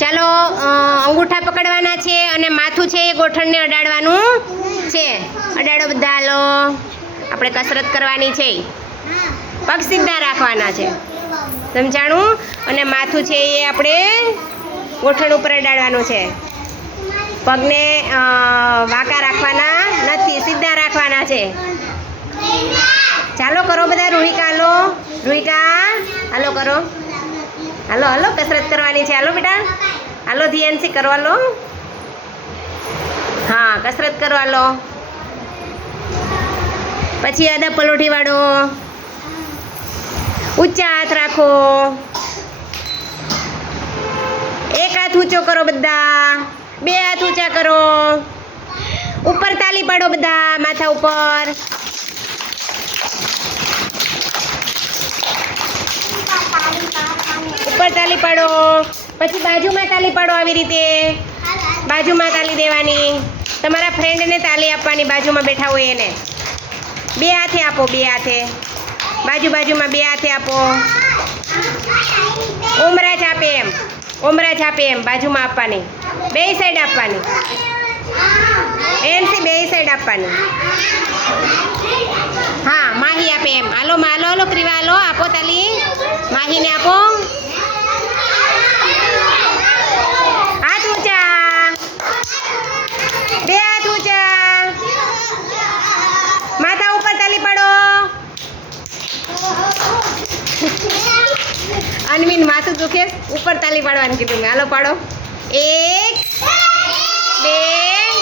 ચાલો અંગૂઠા પકડવાના છે અને માથું છે એ ગોઠણને અડાડવાનું છે. અડાડો બધા. હાલો, આપણે કસરત કરવાની છે. પગ સીધા રાખવાના છે, સમજાણું? અને માથું છે એ આપણે ગોઠણ ઉપર અડાડવાનું છે. પગને વાંકા રાખવાના નથી, સીધા રાખવાના છે. ચાલો કરો બધા. રૂહિકા હાલો, રૂહિકા હાલો કરો. હાલો હાલો, કસરત કરવાની છે. હાલો બેટા, હાલો ધ્યાનથી કરવા લો. હા, કસરત કરવા લો. પછી અદબ પલોઠી વાળો. ઊંચા હાથ રાખો. એક હાથ ઊંચો કરો બધા. બે હાથ ઊંચા કરો. ઉપર તાલી પાડો બધા, માથા ઉપર. ઉપર તાલી પાડો. પછી બાજુમાં તાલી પાડો. આવી રીતે બાજુમાં તાલી દેવાની. તમારા ફ્રેન્ડને તાલી આપવાની, બાજુમાં બેઠા હોય એને. બે હાથે આપો, બે હાથે. બાજુમાં બે હાથે આપો. ઉમરા છાપે એમ, ઉમરા છાપે એમ બાજુમાં આપવાની. બે સાઈડ આપવાની. એમથી બે સાઈડ આપવાની. હા, માહી આપે એમ. હાલો હાલો હાલો ક્રિવા હાલો, આપો તાલી. માહીને આપો. હાથ ઊંચા. બે હાથ ઊંચા. માથા ઉપર તાલી પાડો. અનવીન માથું દુખે, ઉપર તાલી પાડવાનું કીધું મેં. હાલો પાડો. 1 2